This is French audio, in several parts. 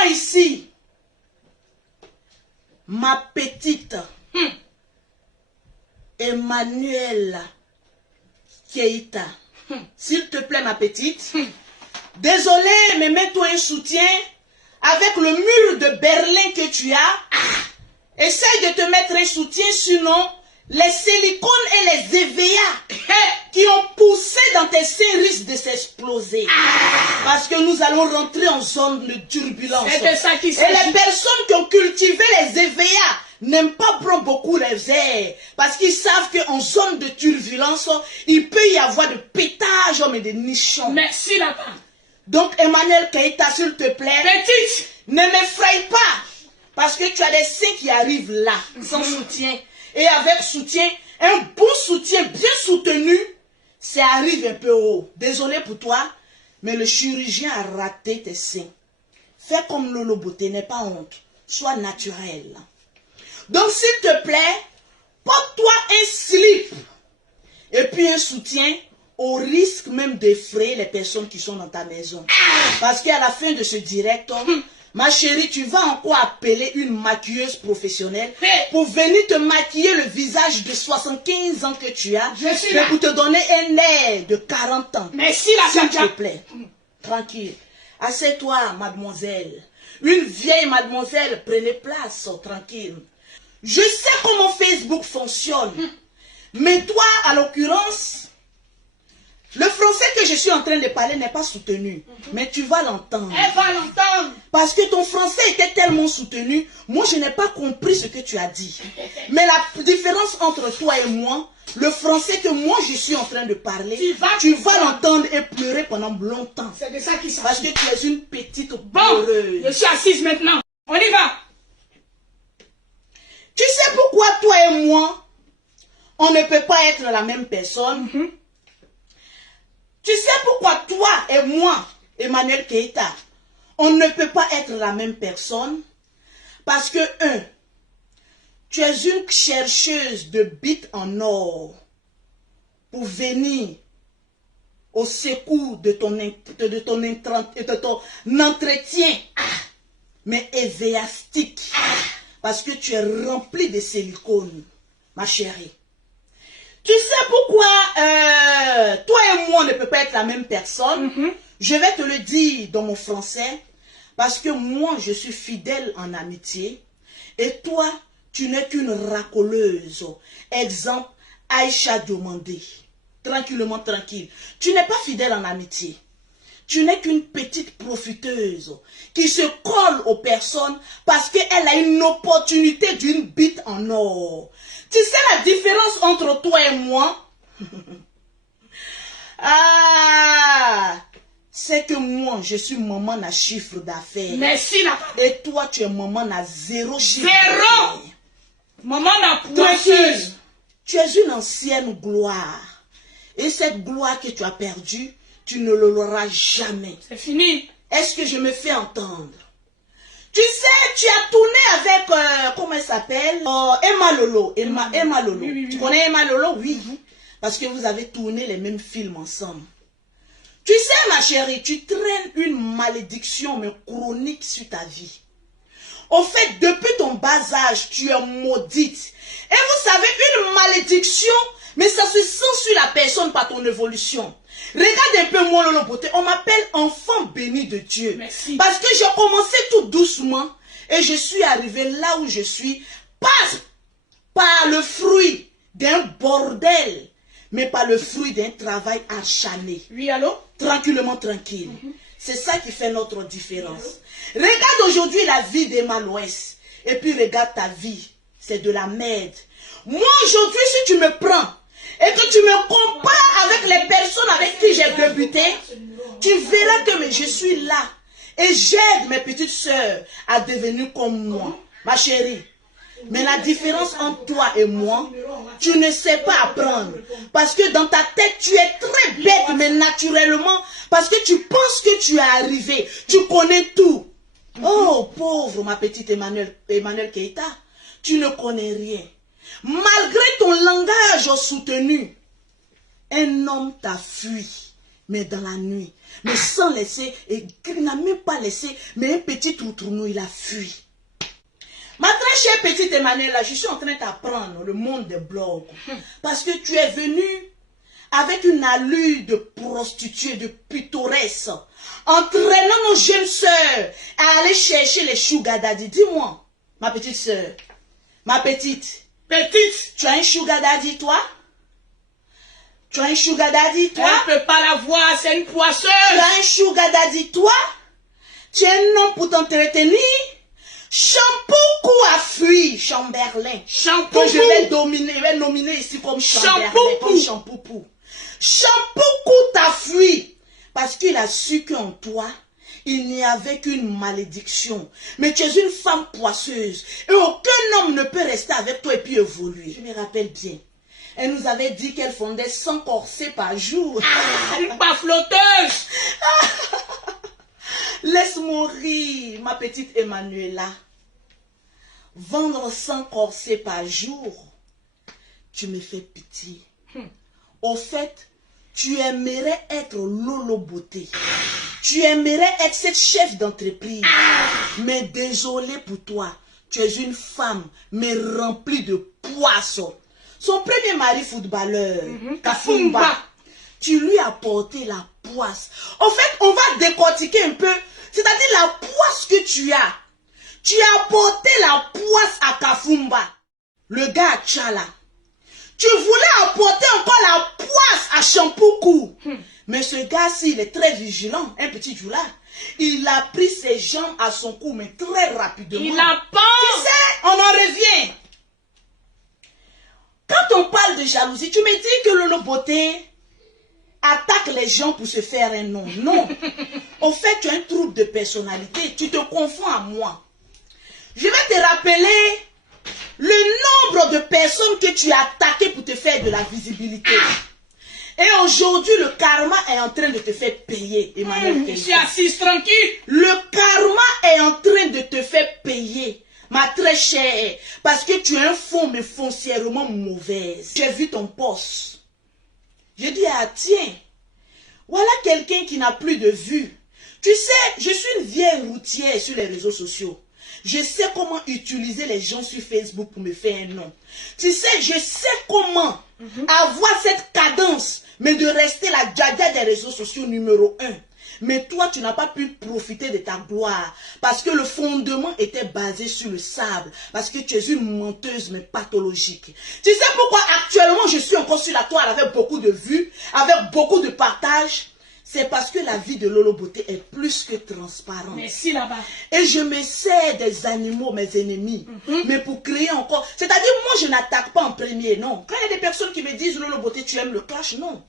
moi ici, ma petite Emmanuel Keita. S'il te plaît, ma petite. Désolé, mais mets-toi un soutien. Avec le mur de Berlin que tu as, essaye de te mettre un soutien, sinon les silicones et les EVA qui ont poussé dans tes seins risquent de s'exploser. Parce que nous allons rentrer en zone de turbulence. C'est de ça qu'il Et s'agit. les personnes qui ont cultivé les EVA n'aiment pas prendre beaucoup les airs. Parce qu'ils savent qu'en zone de turbulence, il peut y avoir de pétage, mais des nichons. Merci la part. Donc Emmanuel Keita, s'il te plaît, Petite. ne m'effraie pas. Parce que tu as des seins qui arrivent là, sans soutien. Et avec soutien, un bon soutien bien soutenu, ça arrive un peu haut. Désolé pour toi, mais le chirurgien a raté tes seins. Fais comme Lolo Beauté, n'aie pas honte. Sois naturel. Donc s'il te plaît, porte-toi un slip. Et puis un soutien, au risque même d'effrayer les personnes qui sont dans ta maison. Parce qu'à la fin de ce direct, ma chérie, tu vas encore appeler une maquilleuse professionnelle pour venir te maquiller le visage de 75 ans que tu as. Je suis mais là. pour te donner un air de 40 ans. Merci la S'il Tcha. te plaît, tranquille. Assieds-toi, mademoiselle. Une vieille mademoiselle, prenez place, tranquille. Je sais comment Facebook fonctionne. Mais toi, à l'occurrence, le français que je suis en train de parler n'est pas soutenu. Mais tu vas l'entendre. Elle va l'entendre. Parce que ton français était tellement soutenu, moi je n'ai pas compris ce que tu as dit. Mais la différence entre toi et moi, le français que moi je suis en train de parler, tu vas l'entendre et pleurer pendant longtemps. C'est de ça qu'il Parce s'agit. que tu es une petite Bon, pleureuse. je suis assise maintenant. On y va. Tu sais pourquoi toi et moi, on ne peut pas être la même personne? Tu sais pourquoi toi et moi, Emmanuel Keita, on ne peut pas être la même personne? Parce que, tu es une chercheuse de bites en or pour venir au secours de ton entretien, mais évéastique. Parce que tu es rempli de silicone, ma chérie. Tu sais pourquoi toi et moi on ne peut pas être la même personne? Je vais te le dire dans mon français. Parce que moi, je suis fidèle en amitié. Et toi, tu n'es qu'une racoleuse. Exemple, Aïcha Diomandé. Tranquillement, tranquille. Tu n'es pas fidèle en amitié. Tu n'es qu'une petite profiteuse qui se colle aux personnes parce qu'elle a une opportunité d'une bite en or. Tu sais la différence entre toi et moi? C'est que moi, je suis maman à chiffre d'affaires. Merci la part. Et toi, tu es maman à zéro chiffre Zéro. d'affaires. Maman n'a Tranquille. poisseuse. Tu es une ancienne gloire. Et cette gloire que tu as perdue, tu ne l'auras jamais. C'est fini. Est-ce que je me fais entendre? Tu sais, tu as tourné avec, comment elle s'appelle? Emma Lolo. Emma Lolo. Oui. Tu connais Emma Lolo? Oui. Parce que vous avez tourné les mêmes films ensemble. Tu sais, ma chérie, tu traînes une malédiction, mais chronique sur ta vie. Au fait, depuis ton bas âge, tu es maudite. Et vous savez, une malédiction, mais ça se sent sur la personne par ton évolution. Regarde un peu moi, Lolo Beauté, on m'appelle enfant béni de Dieu. Merci. Parce que j'ai commencé tout doucement et je suis arrivé là où je suis, pas par le fruit d'un bordel, mais par le fruit d'un travail acharné. Oui, allô? Tranquillement, tranquille. C'est ça qui fait notre différence. Regarde aujourd'hui la vie d'Emma Loès. Et puis regarde ta vie. C'est de la merde. Moi aujourd'hui, si tu me prends et que tu me compares avec les personnes avec qui j'ai débuté, tu verras que je suis là. Et j'aide mes petites soeurs à devenir comme moi. Ma chérie. Mais la différence entre toi et moi, tu ne sais pas apprendre. Parce que dans ta tête, tu es très bête, mais naturellement, parce que tu penses que tu es arrivé, tu connais tout. Oh, pauvre ma petite Emmanuel Keita, tu ne connais rien. Malgré ton langage soutenu, un homme t'a fui. mais dans la nuit. Mais sans laisser, et il n'a même pas laissé, mais un petit trou-tournou, il a fui. Ma très chère petite Emmanuela, je suis en train d'apprendre le monde des blogs. Parce que tu es venue avec une allure de prostituée, de pittoresque, entraînant nos jeunes sœurs à aller chercher les sugar daddy. Dis-moi, ma petite sœur, ma petite. Petite. Tu as un sugar daddy, toi? Tu as un sugar daddy, toi? Elle ne peut pas la voir, c'est une poisseuse. Tu as un sugar daddy, toi? Tu es un homme pour t'entretenir? Shampoo a fui, Chamberlain. Shampoo. Que je vais nominer ici comme Chamberlain, comme Shampoo. Shampoo t'a fui. Parce qu'il a su qu'en toi, il n'y avait qu'une malédiction. Mais tu es une femme poisseuse. Et aucun homme ne peut rester avec toi et puis évoluer. Je me rappelle bien. Elle nous avait dit qu'elle fondait 100 corsets par jour. Une pas flotteuse. Laisse-moi rire, ma petite Emmanuela. Vendre 100 corsets par jour, tu me fais pitié. Au fait, tu aimerais être Lolo Beauté. Tu aimerais être cette chef d'entreprise. Mais désolé pour toi, tu es une femme, mais remplie de poissons. Son premier mari footballeur, Kafumba, tu lui as porté la poisse. En fait, on va décortiquer un peu. C'est-à-dire la poisse que tu as. Tu as porté la poisse à Kafumba, le gars à Tchala. Tu voulais apporter encore la poisse à Shampoo. Mais ce gars-ci, il est très vigilant, un petit joula. Il a pris ses jambes à son cou, mais très rapidement. Il a peur. Tu sais, on en revient. Quand on parle de jalousie, tu me dis que Lolo Beauté attaque les gens pour se faire un nom. Non. Au fait, tu as un trouble de personnalité. Tu te confonds à moi. Je vais te rappeler le nombre de personnes que tu as attaquées pour te faire de la visibilité. Et aujourd'hui, le karma est en train de te faire payer, Emmanuel. Je suis assise tranquille. Le karma est en train de te faire payer, ma très chère, parce que tu es un fond, mais foncièrement mauvaise. J'ai vu ton poste. J'ai dit, ah tiens, voilà quelqu'un qui n'a plus de vue. Tu sais, je suis une vieille routière sur les réseaux sociaux. Je sais comment utiliser les gens sur Facebook pour me faire un nom. Tu sais, je sais comment avoir cette cadence, mais de rester la djadja des réseaux sociaux numéro 1. Mais toi, tu n'as pas pu profiter de ta gloire. Parce que le fondement était basé sur le sable. Parce que tu es une menteuse, mais pathologique. Tu sais pourquoi actuellement je suis encore sur la toile avec beaucoup de vues, avec beaucoup de partages? C'est parce que la vie de Lolo Beauté est plus que transparente. Merci là-bas. Et je me sers des animaux, mes ennemis. Mais pour créer encore... C'est-à-dire, moi, je n'attaque pas en premier, non. Quand il y a des personnes qui me disent, Lolo Beauté, tu aimes le clash, non.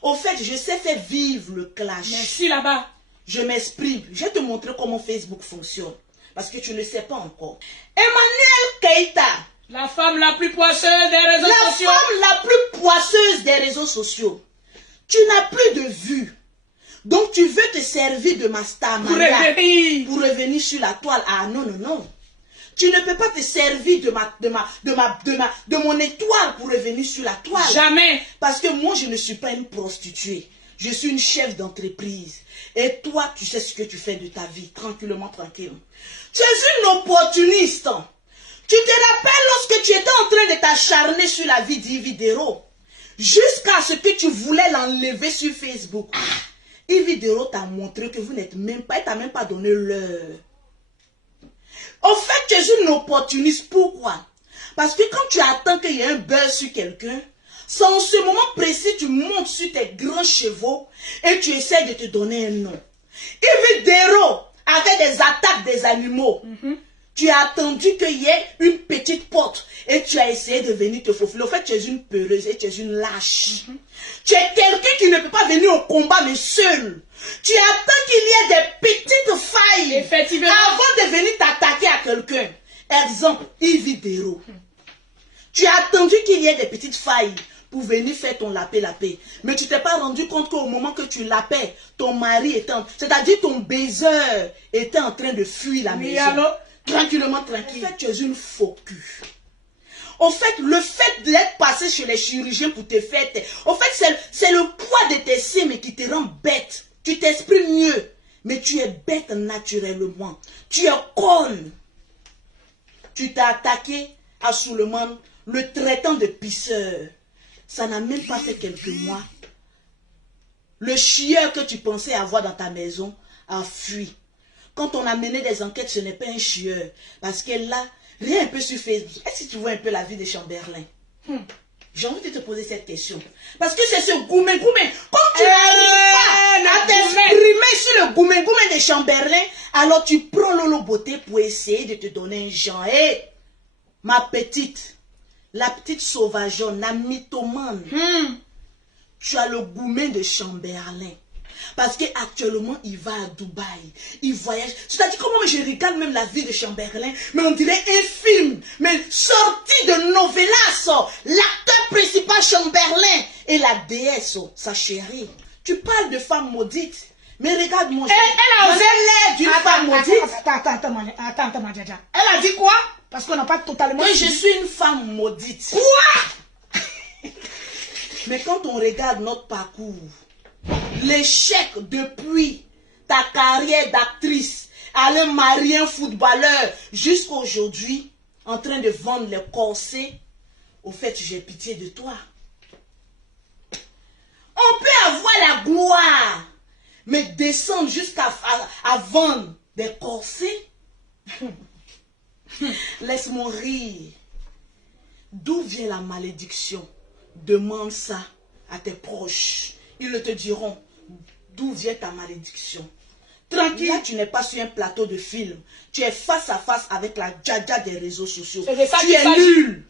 Au fait, je sais faire vivre le clash. Merci là-bas. Je m'exprime. Je vais te montrer comment Facebook fonctionne. Parce que tu ne le sais pas encore. Emmanuel Keïta. La femme la plus poisseuse des réseaux sociaux. La femme la plus poisseuse des réseaux sociaux. Tu n'as plus de vue. Donc tu veux te servir de ma star pour revenir sur la toile. Ah non, non, non. Tu ne peux pas te servir de mon étoile pour revenir sur la toile. Jamais. Parce que moi, je ne suis pas une prostituée. Je suis une chef d'entreprise. Et toi, tu sais ce que tu fais de ta vie. Tranquillement, tranquille. Tu es une opportuniste. Tu te rappelles lorsque tu étais en train de t'acharner sur la vie d'Ividero. Jusqu'à ce que tu voulais l'enlever sur Facebook. Ividero t'a montré que vous n'êtes même pas, elle t'a même pas donné l'heure. Au fait, tu es une opportuniste. Pourquoi? Parce que quand tu attends qu'il y ait un buzz sur quelqu'un, c'est en ce moment précis, tu montes sur tes grands chevaux et tu essaies de te donner un nom. Ividero avait des attaques des animaux. Tu as attendu qu'il y ait une petite porte et tu as essayé de venir te faufiler. En fait, tu es une peureuse et tu es une lâche. Tu es quelqu'un qui ne peut pas venir au combat, mais seul. Tu attends qu'il y ait des petites failles avant de venir t'attaquer à quelqu'un. Exemple, Ividero. Tu as attendu qu'il y ait des petites failles pour venir faire ton lapé-lapé. Mais tu t'es pas rendu compte qu'au moment que tu lapais, ton mari était c'est-à-dire ton baiser était en train de fuir la maison. Alors? Tranquillement, tranquille. En fait, tu es une faux cul. Au fait, le fait d'être passé chez les chirurgiens pour te faire... Au fait, c'est le poids de tes seins mais qui te rend bête. Tu t'exprimes mieux, mais tu es bête naturellement. Tu es conne. Tu t'as attaqué à Souleymane, le traitant de pisseur. Ça n'a même pas fait quelques mois. Le chieur que tu pensais avoir dans ta maison a fui. Quand on a mené des enquêtes, ce n'est pas un chieur. Parce que là, rien un peu sur Facebook. Est-ce que tu vois un peu la vie de Chamberlain? J'ai envie de te poser cette question. Parce que c'est ce goumé. Comme tu n'arrives pas à t'exprimer sur le goumé de Chamberlain, alors tu prends Lolo Beauté pour essayer de te donner un genre. Hé, ma petite, la petite sauvageonne, la mythomane, tu as le goumé de Chamberlain. Parce qu'actuellement, il va à Dubaï. Il voyage. C'est-à-dire, comment je regarde même la vie de Chamberlain, mais on dirait un film, mais sorti de novelas. L'acteur principal Chamberlain et la déesse, sa chérie. Tu parles de femme maudite, mais regarde-moi. Elle a osé l'air d'une femme maudite. Attends, Madjaja. Elle a dit quoi? Parce qu'on n'a pas totalement... Que je suis une femme maudite. Quoi? Mais quand on regarde notre parcours, l'échec depuis ta carrière d'actrice, aller marier un footballeur, jusqu'à aujourd'hui, en train de vendre les corsets, au fait, j'ai pitié de toi. On peut avoir la gloire, mais descendre jusqu'à vendre des corsets. Laisse-moi rire. D'où vient la malédiction? Demande ça à tes proches. Ils te diront d'où vient ta malédiction. Tranquille, là, tu n'es pas sur un plateau de film. Tu es face à face avec la djadja des réseaux sociaux. Tu es nul.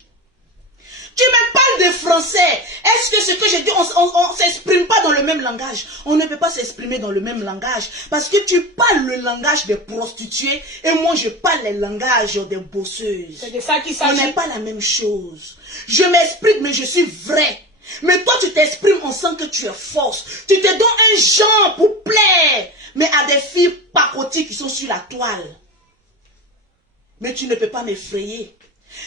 Tu me parles de français. Est-ce que ce que je dis, on ne s'exprime pas dans le même langage? On ne peut pas s'exprimer dans le même langage. Parce que tu parles le langage des prostituées et moi je parle le langage des bosseuses. C'est de ça qu'il s'agit. On n'est pas la même chose. Je m'exprime mais je suis vrai. Mais toi tu t'exprimes, on sent que tu es force. Tu te donnes un genre pour plaire. Mais à des filles pacotiques qui sont sur la toile. Mais tu ne peux pas m'effrayer.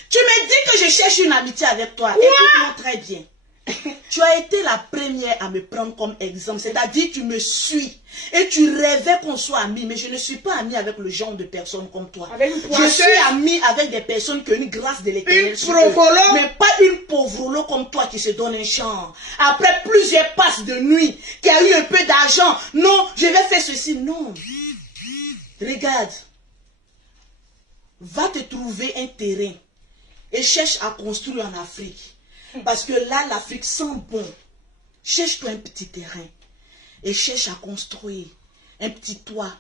Tu me dis que je cherche une amitié avec toi. Écoute-moi très bien. Tu as été la première à me prendre comme exemple. C'est-à-dire tu me suis. Et tu rêvais qu'on soit amis. Mais je ne suis pas amie avec le genre de personnes comme toi. Je suis amie avec des personnes qui ont une grâce de l'éternel. Mais pas une pauvrolo comme toi qui se donne un chant. Après plusieurs passes de nuit, qui a eu un peu d'argent. Non, je vais faire ceci. Non. Regarde. Va te trouver un terrain. Et cherche à construire en Afrique. Parce que là, l'Afrique sent bon. Cherche-toi un petit terrain. Et cherche à construire un petit toit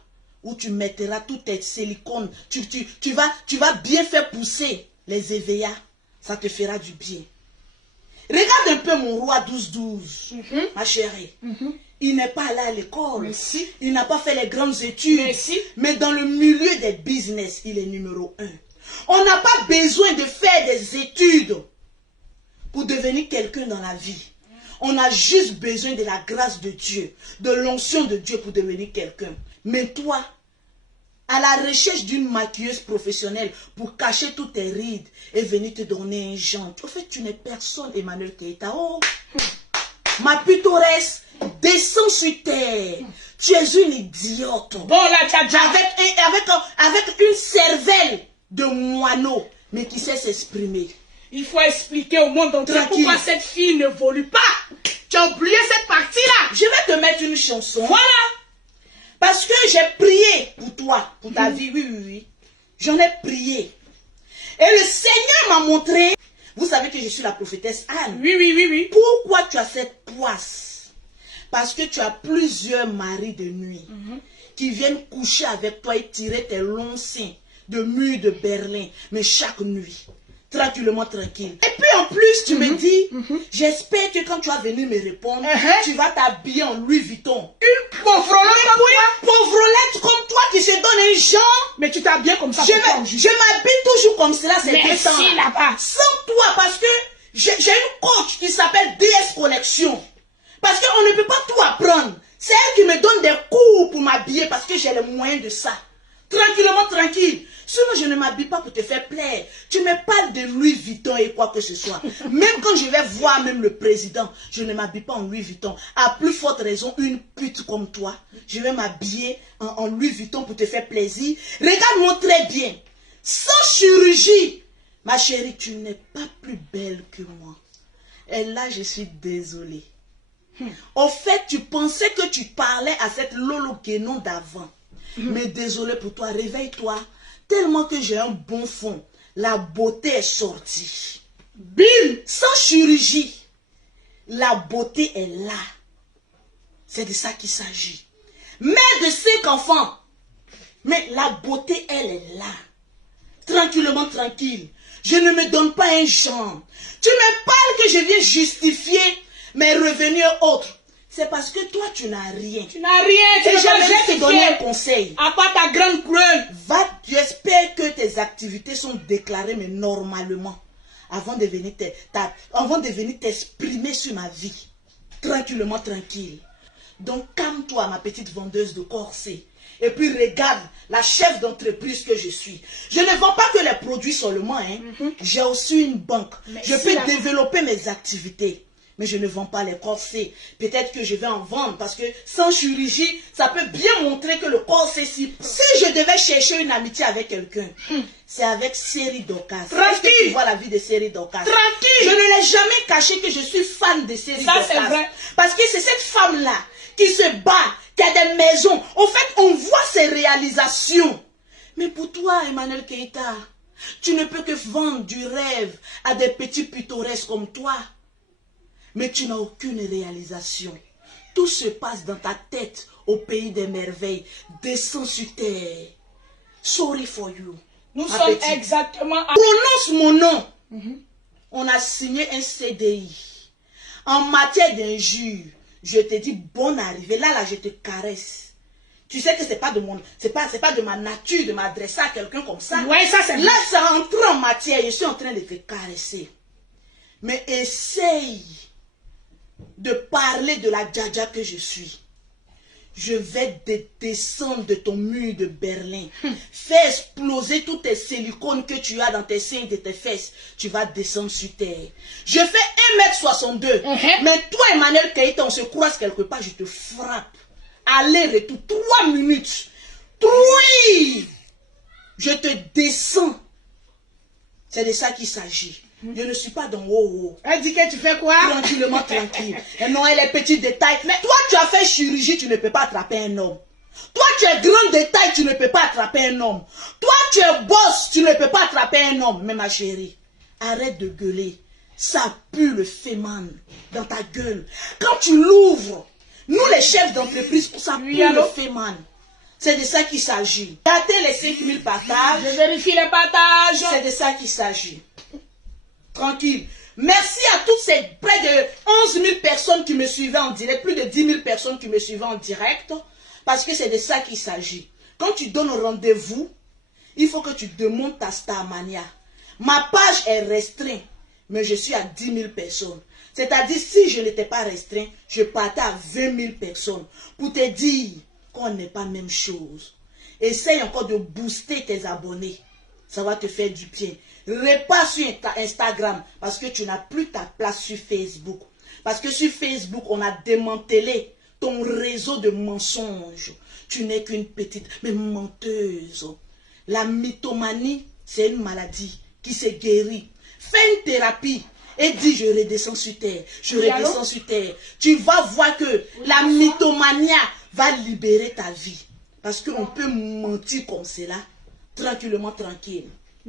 où tu mettras tout tes silicones. Tu vas bien faire pousser les EVA. Ça te fera du bien. Regarde un peu mon roi 12-12. Ma chérie. Il n'est pas allé à l'école. Il n'a pas fait les grandes études. Mais dans le milieu des business, il est numéro 1. On n'a pas besoin de faire des études pour devenir quelqu'un dans la vie. On a juste besoin de la grâce de Dieu, de l'onction de Dieu pour devenir quelqu'un. Mais toi, à la recherche d'une maquilleuse professionnelle pour cacher toutes tes rides et venir te donner un genre, en fait, tu n'es personne, Emmanuel Keita. Oh, ma pittoresse, descends sur terre. Tu es une idiote. Bon, là, tchadja. Avec une cervelle de moineau, mais qui sait s'exprimer. Il faut expliquer au monde entier pourquoi cette fille ne évolue pas. Tu as oublié cette partie-là. Je vais te mettre une chanson. Voilà. Parce que j'ai prié pour toi, pour ta vie. Oui. J'en ai prié. Et le Seigneur m'a montré. Vous savez que je suis la prophétesse Anne. Oui. Pourquoi tu as cette poisse? Parce que tu as plusieurs maris de nuit qui viennent coucher avec toi et tirer tes longs seins de mur de Berlin, mais chaque nuit, tranquillement, tranquille. Et puis en plus, tu me dis, j'espère que quand tu vas venir me répondre, tu vas t'habiller en Louis Vuitton. Une pauvrolette comme toi. Une pauvrolette comme toi qui se donne un genre. Mais tu t'habilles comme ça. Je m'habille toujours comme cela, c'est décent. Là-bas. Sans toi, parce que j'ai une coach qui s'appelle DS Collection. Parce qu'on ne peut pas tout apprendre. C'est elle qui me donne des cours pour m'habiller parce que j'ai les moyens de ça. Tranquillement, tranquille. Sinon, je ne m'habille pas pour te faire plaire. Tu me parles de Louis Vuitton et quoi que ce soit. Même quand je vais voir même le président, je ne m'habille pas en Louis Vuitton. À plus forte raison, une pute comme toi, je vais m'habiller en Louis Vuitton pour te faire plaisir. Regarde-moi très bien. Sans chirurgie. Ma chérie, tu n'es pas plus belle que moi. Et là, je suis désolée. Au fait, tu pensais que tu parlais à cette Lolo Guénon d'avant. Mais désolé pour toi, réveille-toi. Tellement que j'ai un bon fond. La beauté est sortie. Bim! Sans chirurgie. La beauté est là. C'est de ça qu'il s'agit. Mère de 5 enfants. Mais la beauté, elle est là. Tranquillement, tranquille. Je ne me donne pas un genre. Tu me parles que je viens justifier mes revenus autres. C'est parce que toi, tu n'as rien. Tu n'as rien. Et je vais te donner un conseil. À part ta grande preuve. J'espère que tes activités sont déclarées, mais normalement. Avant de venir t'exprimer sur ma vie. Tranquillement, tranquille. Donc, calme-toi, ma petite vendeuse de corsets. Et puis, regarde la chef d'entreprise que je suis. Je ne vends pas que les produits seulement. J'ai aussi une banque. Je peux développer mes activités. Mais je ne vends pas les corsets. Peut-être que je vais en vendre parce que sans chirurgie, ça peut bien montrer que le corset si je devais chercher une amitié avec quelqu'un, c'est avec Série Dorcas. Tranquille. Tu vois la vie de Série Dorcas. Tranquille. Je ne l'ai jamais caché que je suis fan de Série Dorcas. Ça, c'est vrai. Parce que c'est cette femme-là qui se bat, qui a des maisons. En fait, on voit ses réalisations. Mais pour toi, Emmanuel Keita, tu ne peux que vendre du rêve à des petits pittoresques comme toi. Mais tu n'as aucune réalisation. Tout se passe dans ta tête au pays des merveilles. Descends sur terre. Sorry for you. Nous sommes exactement... Prononce mon nom. On a signé un CDI. En matière d'injure, je te dis bonne arrivée. Là, je te caresse. Tu sais que c'est pas de ma nature de m'adresser à quelqu'un comme ça. Ouais, ça c'est... Là, ça entre en matière. Je suis en train de te caresser. Mais essaye de parler de la djadja que je suis. Je vais descendre de ton mur de Berlin. Fais exploser tous tes silicones que tu as dans tes seins et de tes fesses. Tu vas descendre sur terre. Je fais 1m62. Mais toi, Emmanuel Keita, on se croise quelque part, je te frappe. Aller-retour, 3 minutes. Oui! Je te descends. C'est de ça qu'il s'agit. Je ne suis pas dans haut. Elle dit que tu fais quoi? Tranquillement, tranquille. Et non, elle est petits détails. Mais toi, tu as fait chirurgie, tu ne peux pas attraper un homme. Toi, tu es grand détail, tu ne peux pas attraper un homme. Toi, tu es boss, tu ne peux pas attraper un homme. Mais ma chérie, arrête de gueuler. Ça pue le féman dans ta gueule. Quand tu l'ouvres, nous les chefs d'entreprise, ça pue le féman. C'est de ça qu'il s'agit. Gâtez les 5000 partages. Je vérifie les partages. C'est de ça qu'il s'agit. Tranquille. Merci à toutes ces près de 11 000 personnes qui me suivaient en direct, plus de 10 000 personnes qui me suivaient en direct, parce que c'est de ça qu'il s'agit. Quand tu donnes rendez-vous, il faut que tu demandes ta Starmania. Ma page est restreinte, mais je suis à 10 000 personnes. C'est-à-dire, si je n'étais pas restreint, je partais à 20 000 personnes. Pour te dire qu'on n'est pas la même chose. Essaye encore de booster tes abonnés. Ça va te faire du bien. Repars sur Instagram parce que tu n'as plus ta place sur Facebook. Parce que sur Facebook, on a démantelé ton réseau de mensonges. Tu n'es qu'une petite, mais menteuse. La mythomanie, c'est une maladie qui se guérit. Fais une thérapie et dis je redescends sur terre. Je redescends sur terre. Tu vas voir que la mythomania va libérer ta vie. Parce qu'on peut mentir comme cela, tranquillement, tranquille.